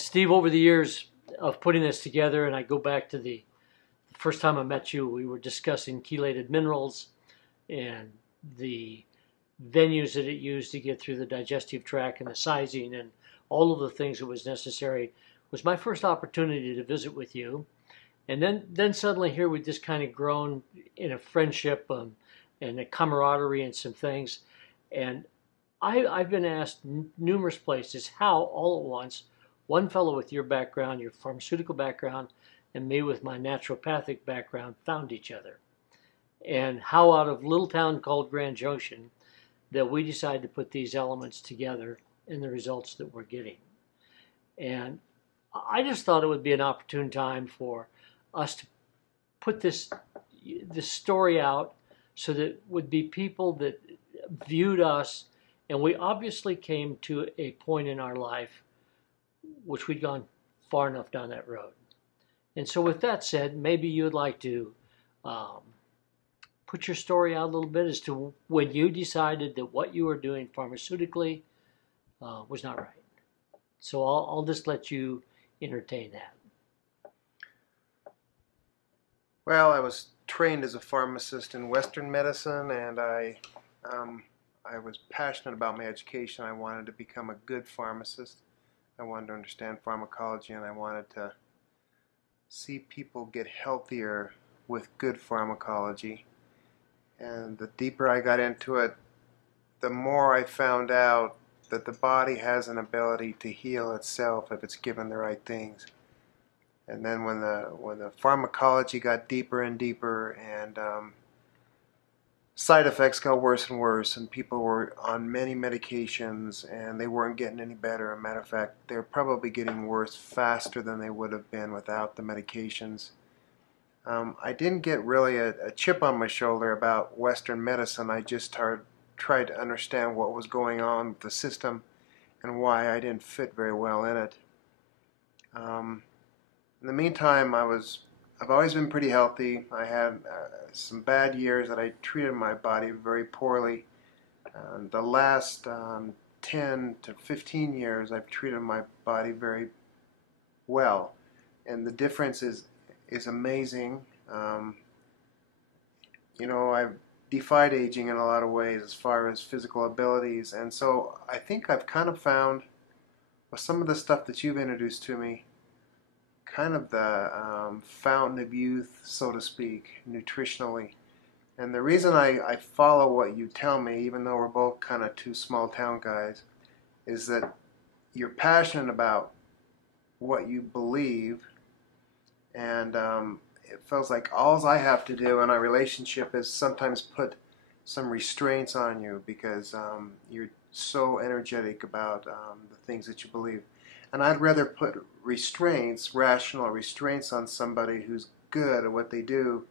Steve, over the years of putting this together, and I go back to the first time I met you, we were discussing chelated minerals and the venues that it used to get through the digestive tract and the sizing and all of the things that was necessary. It was my first opportunity to visit with you. And then suddenly here we just kind of grown in a friendship and a camaraderie and some things. And I've been asked numerous places how all at once one fellow with your background, your pharmaceutical background, and me with my naturopathic background found each other. And how out of a little town called Grand Junction that we decided to put these elements together in the results that we're getting. And I just thought it would be an opportune time for us to put this story out so that would be people that viewed us, and we obviously came to a point in our life which we'd gone far enough down that road. And so with that said, maybe you would like to put your story out a little bit as to when you decided that what you were doing pharmaceutically was not right. So I'll just let you entertain that. Well, I was trained as a pharmacist in Western medicine, and I was passionate about my education. I wanted to become a good pharmacist. I wanted to understand pharmacology, and I wanted to see people get healthier with good pharmacology. And the deeper I got into it, the more I found out that the body has an ability to heal itself if it's given the right things. And then when the pharmacology got deeper and deeper, and side effects got worse and worse, and people were on many medications and they weren't getting any better. As a matter of fact, they're probably getting worse faster than they would have been without the medications. I didn't get really a chip on my shoulder about Western medicine. I just tried to understand what was going on with the system and why I didn't fit very well in it. In the meantime, I've always been pretty healthy. I had some bad years that I treated my body very poorly. The last 10 to 15 years, I've treated my body very well, and the difference is amazing. You know, I've defied aging in a lot of ways as far as physical abilities, and so I think I've kind of found, with some of the stuff that you've introduced to me, kind of the fountain of youth, so to speak, nutritionally. And the reason I follow what you tell me, even though we're both kind of two small town guys, is that you're passionate about what you believe, and it feels like all I have to do in our relationship is sometimes put some restraints on you because you're so energetic about the things that you believe. And I'd rather put restraints, rational restraints, on somebody who's good at what they do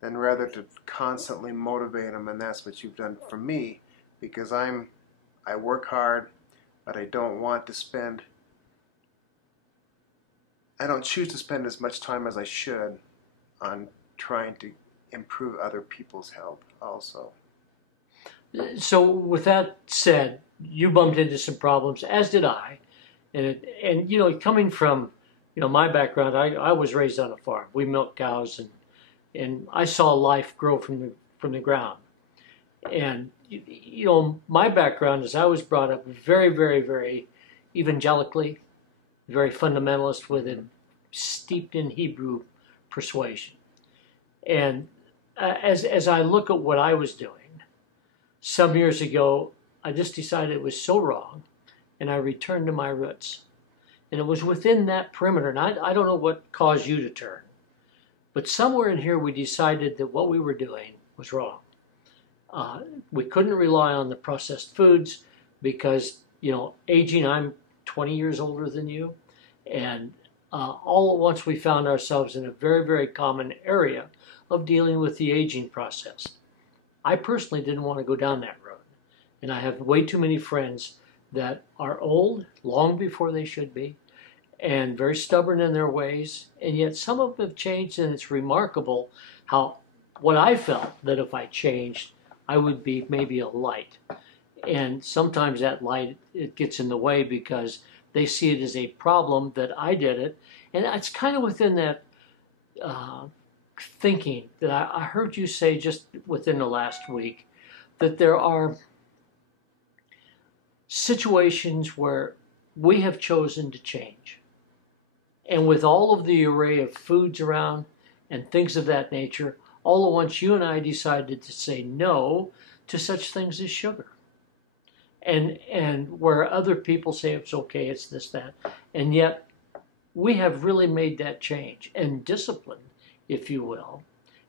than rather to constantly motivate them. And that's what you've done for me, because I work hard, but I don't choose to spend as much time as I should on trying to improve other people's health also. So with that said, you bumped into some problems, as did I. And you know, coming from, you know, my background, I was raised on a farm. We milked cows, and I saw life grow from the ground. And you know, my background is I was brought up very, very, very evangelically, very fundamentalist, with it steeped in Hebrew persuasion. And as I look at what I was doing, some years ago, I just decided it was so wrong, and I returned to my roots. And it was within that perimeter, and I don't know what caused you to turn, but somewhere in here we decided that what we were doing was wrong. We couldn't rely on the processed foods because, you know, aging, I'm 20 years older than you, and all at once we found ourselves in a very, very common area of dealing with the aging process. I personally didn't want to go down that road, and I have way too many friends that are old long before they should be, and very stubborn in their ways, and yet some of them have changed, and it's remarkable how what I felt that if I changed, I would be maybe a light. And sometimes that light, it gets in the way because they see it as a problem that I did it. And it's kind of within that thinking that I heard you say just within the last week that there are situations where we have chosen to change. And with all of the array of foods around and things of that nature, all at once you and I decided to say no to such things as sugar. And where other people say it's okay, it's this, that. And yet we have really made that change and discipline, if you will.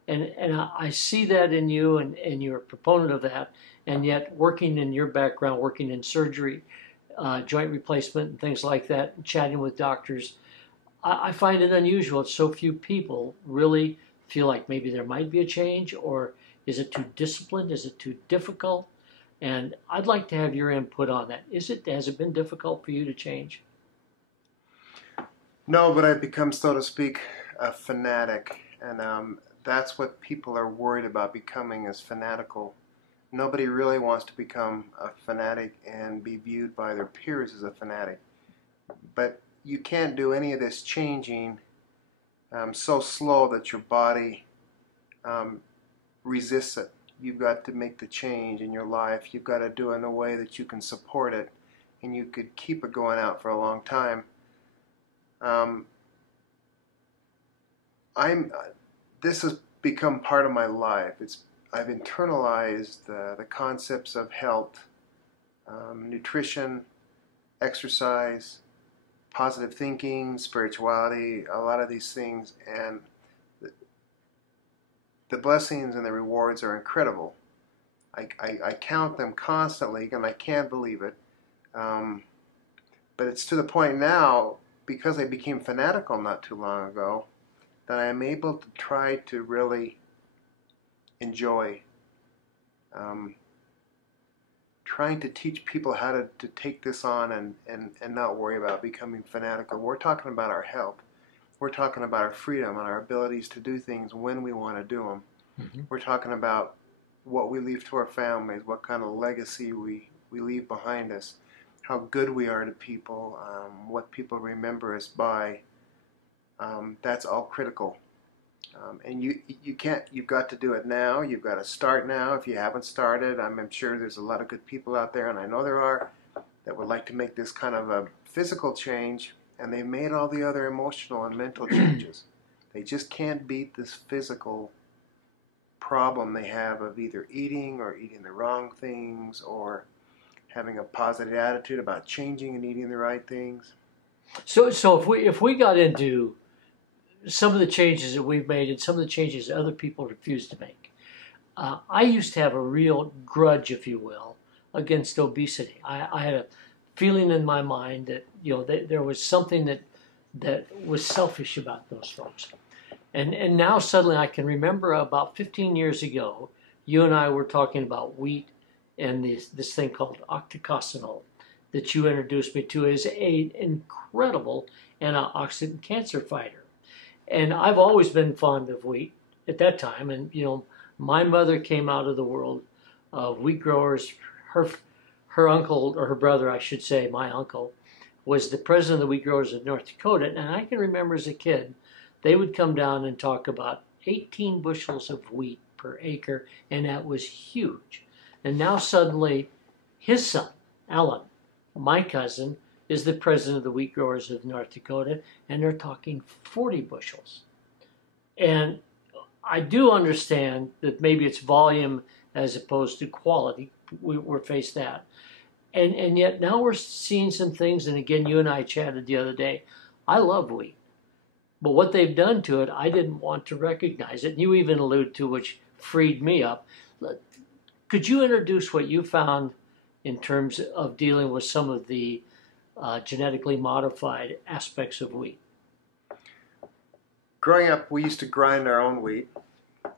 And I see that in you, and you're a proponent of that. And yet working in your background, working in surgery, joint replacement and things like that, and chatting with doctors, I find it unusual that so few people really feel like maybe there might be a change, or is it too disciplined? Is it too difficult? And I'd like to have your input on that. Has it been difficult for you to change? No, but I've become, so to speak, a fanatic, and that's what people are worried about, becoming, is fanatical. Nobody really wants to become a fanatic and be viewed by their peers as a fanatic. But you can't do any of this changing so slow that your body resists it. You've got to make the change in your life. You've got to do it in a way that you can support it and you could keep it going out for a long time. This has become part of my life. I've internalized the concepts of health, nutrition, exercise, positive thinking, spirituality, a lot of these things, and the blessings and the rewards are incredible. I count them constantly, and I can't believe it. But it's to the point now, because I became fanatical not too long ago, that I am able to try to really enjoy trying to teach people how to take this on and not worry about becoming fanatical. We're talking about our health. We're talking about our freedom and our abilities to do things when we want to do them. Mm-hmm. We're talking about what we leave to our families, what kind of legacy we leave behind us, how good we are to people, what people remember us by. That's all critical. And you can't, you've got to do it now. You've got to start now. If you haven't started, I'm sure there's a lot of good people out there, and I know there are, that would like to make this kind of a physical change, and they've made all the other emotional and mental changes. They just can't beat this physical problem they have of either eating or eating the wrong things, or having a positive attitude about changing and eating the right things. So if we got into some of the changes that we've made and some of the changes that other people refuse to make, I used to have a real grudge, if you will, against obesity. I had a feeling in my mind that there was something that was selfish about those folks. And now suddenly I can remember about 15 years ago, you and I were talking about wheat and this thing called octacosanol that you introduced me to as an incredible antioxidant cancer fighter. And I've always been fond of wheat at that time. And, my mother came out of the world of wheat growers. Her uncle, or her brother, I should say, my uncle, was the president of the wheat growers of North Dakota. And I can remember as a kid, they would come down and talk about 18 bushels of wheat per acre, and that was huge. And now suddenly, his son, Alan, my cousin, is the president of the wheat growers of North Dakota, and they're talking 40 bushels. And I do understand that maybe it's volume as opposed to quality. We're faced that. And yet now we're seeing some things, and again, you and I chatted the other day. I love wheat. But what they've done to it, I didn't want to recognize it. And you even allude to, which freed me up. Could you introduce what you found in terms of dealing with some of the genetically modified aspects of wheat? Growing up, we used to grind our own wheat,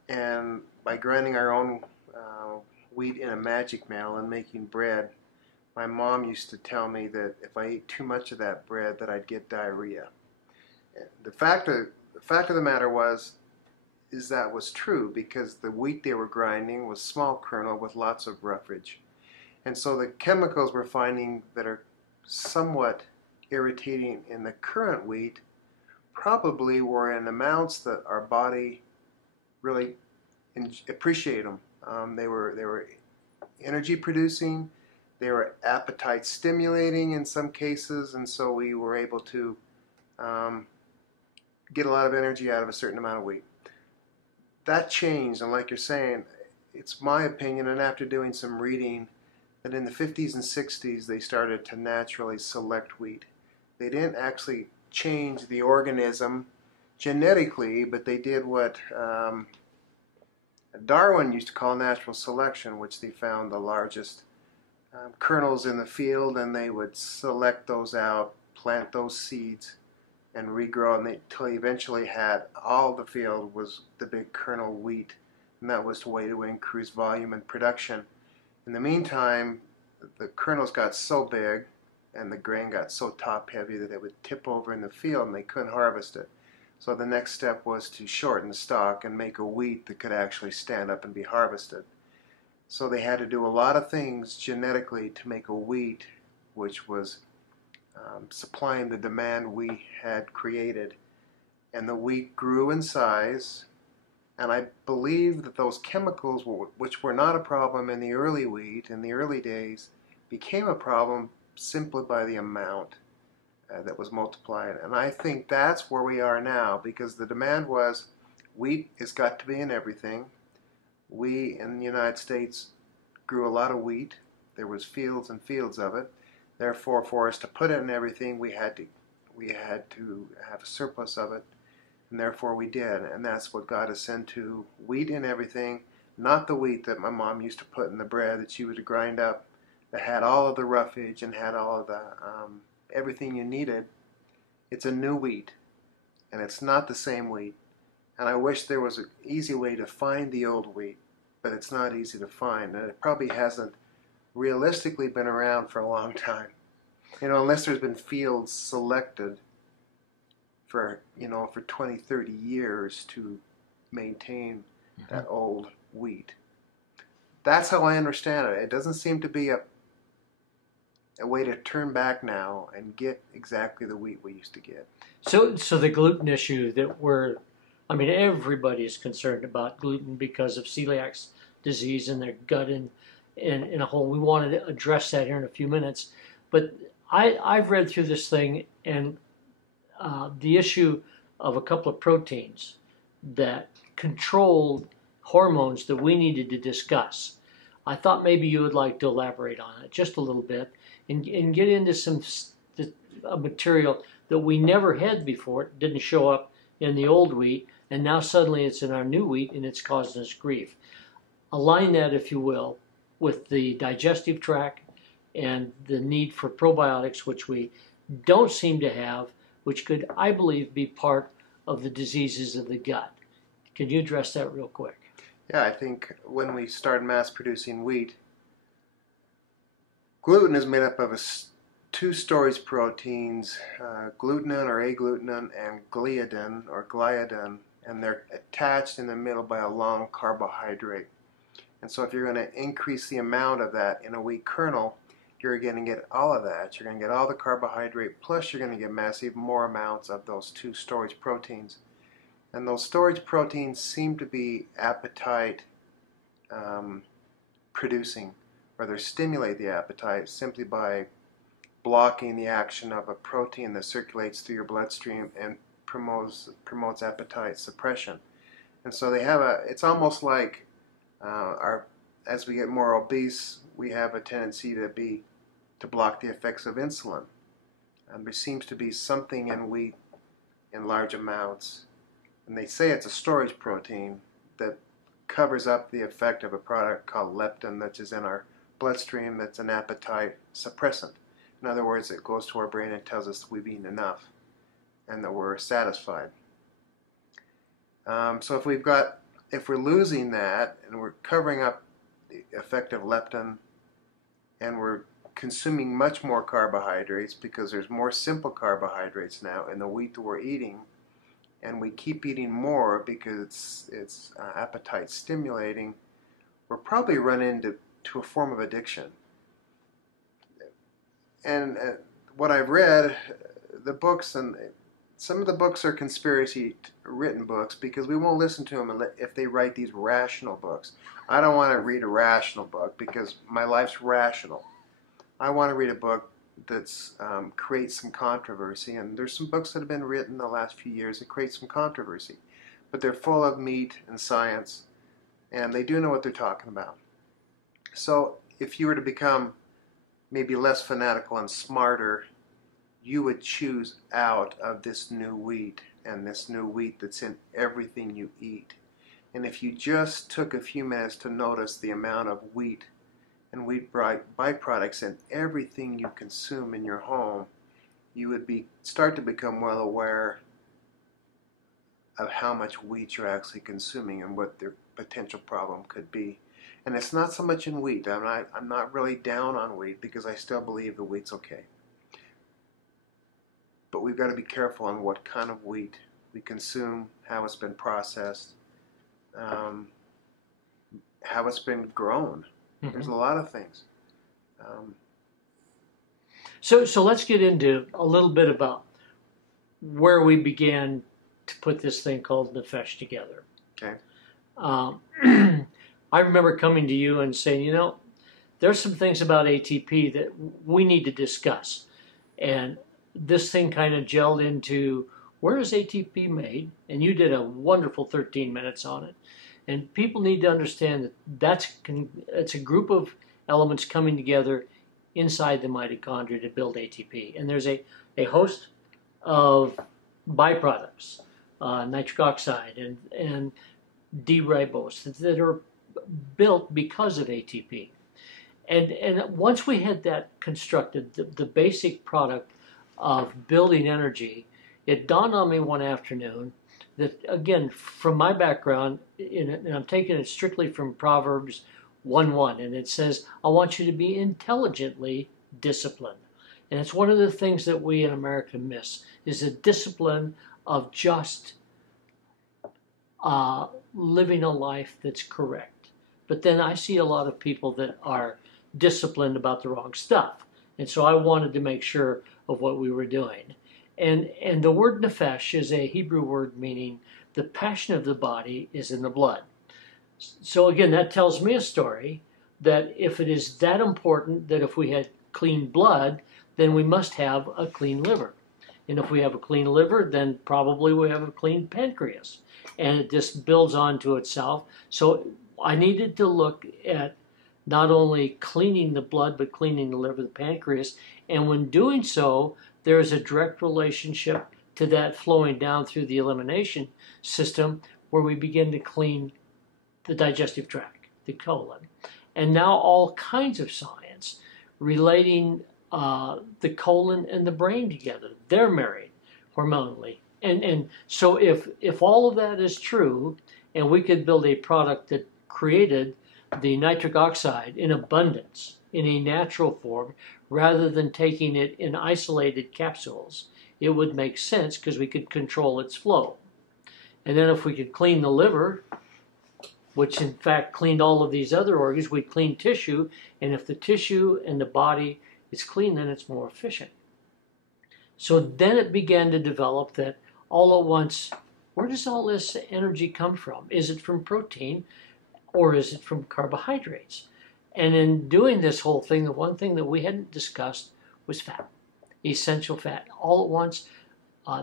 and by grinding our own wheat in a magic mill and making bread, my mom used to tell me that if I ate too much of that bread, that I'd get diarrhea. The fact of the matter was true, because the wheat they were grinding was small kernel with lots of roughage. And so the chemicals we're finding that are somewhat irritating in the current wheat probably were in amounts that our body really appreciated them. They were energy producing, they were appetite stimulating in some cases, and so we were able to um, get a lot of energy out of a certain amount of wheat. That changed, and like you're saying, it's my opinion, and after doing some reading, that in the 50s and 60s they started to naturally select wheat. They didn't actually change the organism genetically, but they did what Darwin used to call natural selection, which they found the largest kernels in the field, and they would select those out, plant those seeds, and regrow, and until they eventually had all the field was the big kernel wheat, and that was the way to increase volume and production. In the meantime, the kernels got so big and the grain got so top heavy that it would tip over in the field and they couldn't harvest it. So the next step was to shorten the stalk and make a wheat that could actually stand up and be harvested. So they had to do a lot of things genetically to make a wheat which was supplying the demand we had created. And the wheat grew in size, and I believe that those chemicals, which were not a problem in the early wheat, in the early days, became a problem simply by the amount that was multiplied. And I think that's where we are now, because the demand was wheat has got to be in everything. We in the United States grew a lot of wheat. There was fields and fields of it. Therefore, for us to put it in everything, we had to have a surplus of it, and therefore we did. And that's what got us into wheat in everything, not the wheat that my mom used to put in the bread that she would grind up, that had all of the roughage and had all of the everything you needed. It's a new wheat, and it's not the same wheat. And I wish there was an easy way to find the old wheat, but it's not easy to find, and it probably hasn't realistically been around for a long time. Unless there's been fields selected for 20, 30 years to maintain that old wheat. That's how I understand it. It doesn't seem to be a way to turn back now and get exactly the wheat we used to get. So the gluten issue everybody is concerned about gluten because of celiac disease and their gut in a hole. We wanted to address that here in a few minutes, but I've read through this thing, and the issue of a couple of proteins that controlled hormones that we needed to discuss. I thought maybe you would like to elaborate on it just a little bit and get into some material that we never had before. It didn't show up in the old wheat, and now suddenly it's in our new wheat, and it's causing us grief. Align that, if you will, with the digestive tract and the need for probiotics, which we don't seem to have, which could, I believe, be part of the diseases of the gut. Can you address that real quick? Yeah, I think when we started mass producing wheat, gluten is made up of two storage proteins, glutenin or agglutinin and gliadin or gliadin, and they're attached in the middle by a long carbohydrate. And so if you're going to increase the amount of that in a wheat kernel, you're going to get all of that. You're going to get all the carbohydrate, plus you're going to get massive more amounts of those two storage proteins. And those storage proteins seem to be appetite producing, or they stimulate the appetite simply by blocking the action of a protein that circulates through your bloodstream and promotes appetite suppression. And so they have it's almost like as we get more obese, we have a tendency to block the effects of insulin. And there seems to be something in wheat in large amounts, and they say it's a storage protein that covers up the effect of a product called leptin that is in our bloodstream that's an appetite suppressant. In other words, it goes to our brain and tells us we've eaten enough and that we're satisfied. So if we're losing that and we're covering up the effect of leptin and we're consuming much more carbohydrates because there's more simple carbohydrates now in the wheat that we're eating, and we keep eating more because it's appetite stimulating, we're probably run into a form of addiction. And what I've read, the books, and some of the books are conspiracy written books because we won't listen to them if they write these rational books. I don't want to read a rational book because my life's rational. I want to read a book that's creates some controversy, and there's some books that have been written the last few years that create some controversy, but they're full of meat and science, and they do know what they're talking about. So if you were to become maybe less fanatical and smarter, you would choose out of this new wheat, and this new wheat that's in everything you eat. And if you just took a few minutes to notice the amount of wheat and wheat byproducts in everything you consume in your home, you would start to become well aware of how much wheat you're actually consuming and what the potential problem could be. And it's not so much in wheat. I'm not really down on wheat because I still believe the wheat's okay. But we've got to be careful on what kind of wheat we consume, how it's been processed, how it's been grown. Mm-hmm. There's a lot of things. So let's get into a little bit about where we began to put this thing called Nefesh together. Okay. I remember coming to you and saying, you know, there's some things about ATP that we need to discuss. And this thing kind of gelled into, where is ATP made? And you did a wonderful 13 minutes on it. And people need to understand that it's a group of elements coming together inside the mitochondria to build ATP. And there's a host of byproducts, nitric oxide and D-ribose that are built because of ATP. And once we had that constructed, the basic product of building energy, it dawned on me one afternoon that, again, from my background, and I'm taking it strictly from Proverbs 1:1, and it says, I want you to be intelligently disciplined. And it's one of the things that we in America miss, is the discipline of just living a life that's correct. But then I see a lot of people that are disciplined about the wrong stuff. And so I wanted to make sure of what we were doing. And the word nefesh is a Hebrew word meaning the passion of the body is in the blood. So again, that tells me a story that if it is that important that if we had clean blood, then we must have a clean liver. And if we have a clean liver, then probably we have a clean pancreas. And it just builds onto itself. So I needed to look at not only cleaning the blood, but cleaning the liver, the pancreas. And when doing so, there is a direct relationship to that flowing down through the elimination system where we begin to clean the digestive tract, the colon. And now all kinds of science relating the colon and the brain together. They're married hormonally. And so if all of that is true, and we could build a product that created the nitric oxide in abundance, in a natural form, rather than taking it in isolated capsules, it would make sense because we could control its flow. And then if we could clean the liver, which in fact cleaned all of these other organs, we'd clean tissue, and if the tissue and the body is clean, then it's more efficient. So then it began to develop that all at once, where does all this energy come from? Is it from protein or is it from carbohydrates? And in doing this whole thing, the one thing that we hadn't discussed was fat, essential fat. All at once,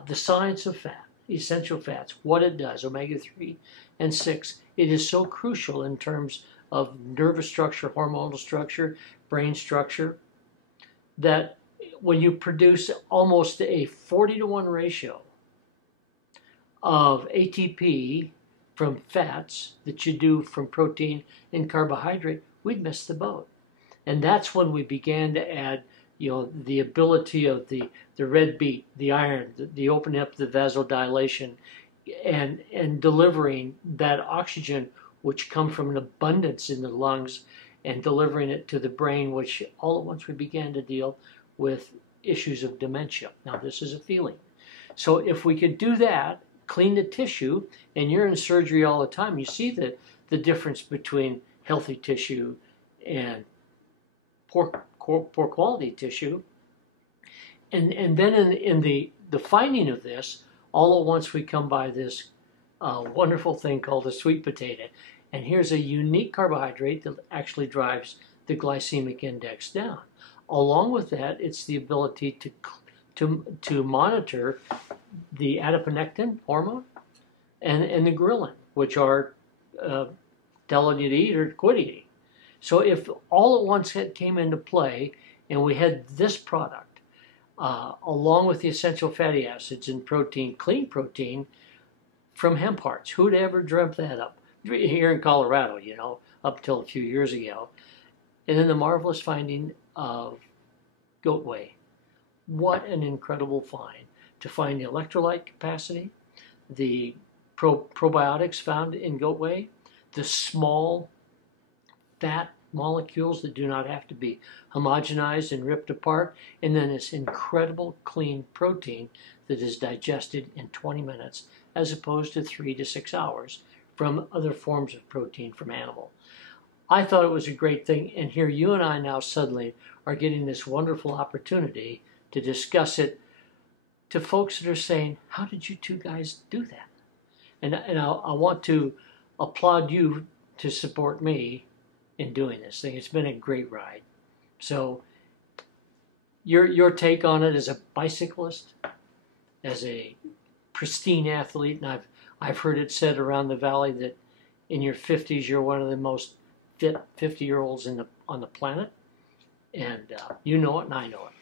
the science of fat, essential fats, what it does, omega-3 and 6, it is so crucial in terms of nervous structure, hormonal structure, brain structure, that when you produce almost a 40-to-1 ratio of ATP from fats that you do from protein and carbohydrate, we'd miss the boat. And that's when we began to add, the ability of the red beet, the iron, the opening up the vasodilation, and delivering that oxygen, which come from an abundance in the lungs, and delivering it to the brain, which all at once we began to deal with issues of dementia. Now, this is a feeling. So if we could do that, clean the tissue, and you're in surgery all the time, you see the difference between healthy tissue and poor quality tissue. And then in the finding of this, all at once we come by this wonderful thing called a sweet potato. And here's a unique carbohydrate that actually drives the glycemic index down. Along with that, it's the ability to monitor the adiponectin hormone and the ghrelin, which are telling you to eat or quit eating. So if all at once it came into play and we had this product, along with the essential fatty acids and protein, clean protein from hemp hearts, who'd ever dreamt that up? Here in Colorado, you know, up till a few years ago. And then the marvelous finding of goat whey. What an incredible find to find the electrolyte capacity, the probiotics found in goat whey, the small fat molecules that do not have to be homogenized and ripped apart, and then this incredible clean protein that is digested in 20 minutes as opposed to 3 to 6 hours from other forms of protein from animal. I thought it was a great thing, and here you and I now suddenly are getting this wonderful opportunity to discuss it to folks that are saying, how did you two guys do that? And I want to applaud you to support me in doing this thing. It's been a great ride. So your take on it as a bicyclist, as a pristine athlete, and I've heard it said around the valley that in your 50s you're one of the most fit 50-year-olds on the planet, and you know it and I know it.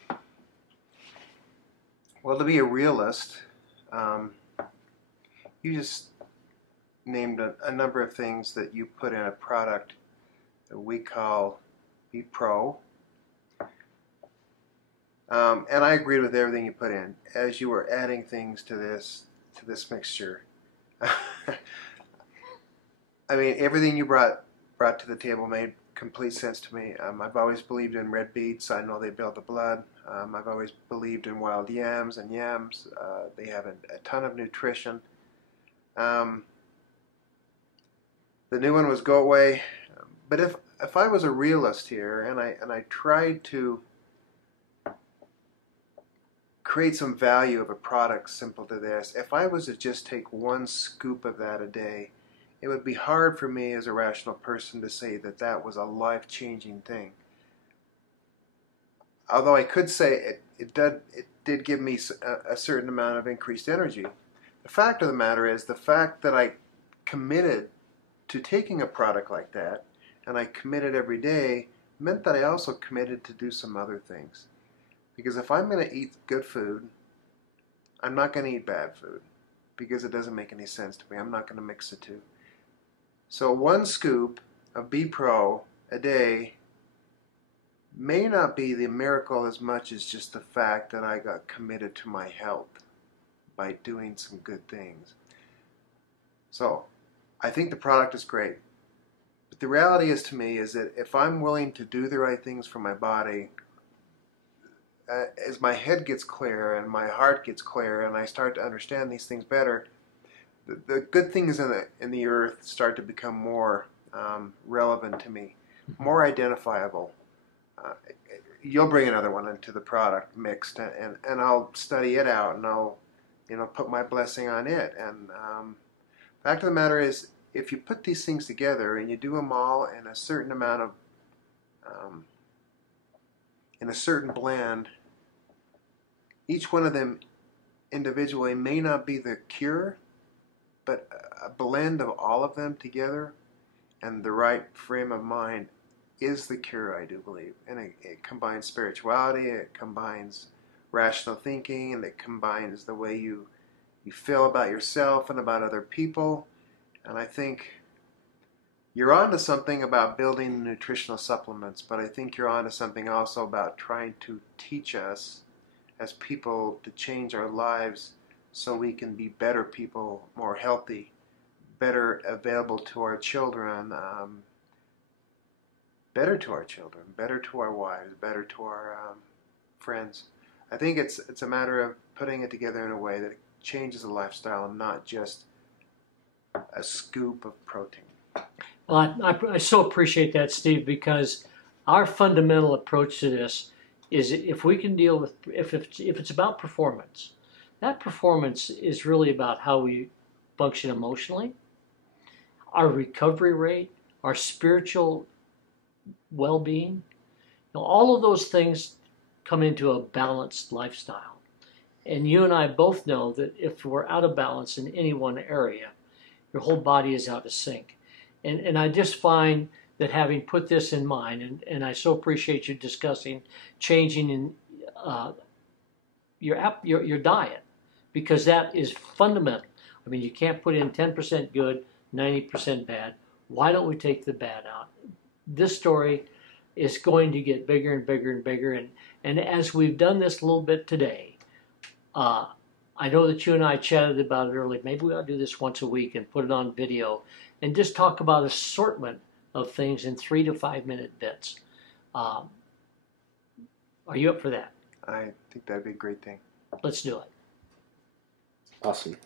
Well, to be a realist, you just named a number of things that you put in a product that we call B-Pro. And I agreed with everything you put in. As you were adding things to this mixture, I mean, everything you brought to the table made complete sense to me. I've always believed in red beets. I know they build the blood. I've always believed in wild yams and yams. They have a ton of nutrition. The new one was goat whey. But if I was a realist here and I tried to create some value of a product simple to this, if I was to just take one scoop of that a day, it would be hard for me as a rational person to say that that was a life-changing thing. Although I could say it did give me a certain amount of increased energy. The fact of the matter is, the fact that I committed to taking a product like that, and I committed every day, meant that I also committed to do some other things. Because if I'm going to eat good food, I'm not going to eat bad food, because it doesn't make any sense to me. I'm not going to mix the two. So one scoop of B-Pro a day may not be the miracle as much as just the fact that I got committed to my health by doing some good things. So I think the product is great. But the reality is, to me, is that if I'm willing to do the right things for my body, as my head gets clear and my heart gets clear and I start to understand these things better, the good things in the earth start to become more relevant to me, more identifiable. You'll bring another one into the product mixed, and I'll study it out, and I'll put my blessing on it. And fact of the matter is, if you put these things together and you do them all in a certain amount of in a certain blend, each one of them individually may not be the cure, but a blend of all of them together and the right frame of mind is the cure, I do believe. And it combines spirituality, it combines rational thinking, and it combines the way you feel about yourself and about other people. And I think you're onto something about building nutritional supplements, but I think you're onto something also about trying to teach us as people to change our lives so we can be better people, more healthy, better available to our children, better to our children, better to our wives, better to our friends. I think it's a matter of putting it together in a way that changes the lifestyle, not just a scoop of protein. Well, I so appreciate that, Steve, because our fundamental approach to this is if we can deal with, if it's about performance, that performance is really about how we function emotionally, our recovery rate, our spiritual well-being. All of those things come into a balanced lifestyle. And you and I both know that if we're out of balance in any one area, your whole body is out of sync. And I just find that having put this in mind, and I so appreciate you discussing changing in your diet, because that is fundamental. I mean, you can't put in 10% good, 90% bad. Why don't we take the bad out? This story is going to get bigger and bigger and bigger. And as we've done this a little bit today, I know that you and I chatted about it earlier. Maybe we ought to do this once a week and put it on video and just talk about assortment of things in 3 to 5 minute bits. Are you up for that? I think that'd be a great thing. Let's do it. Awesome.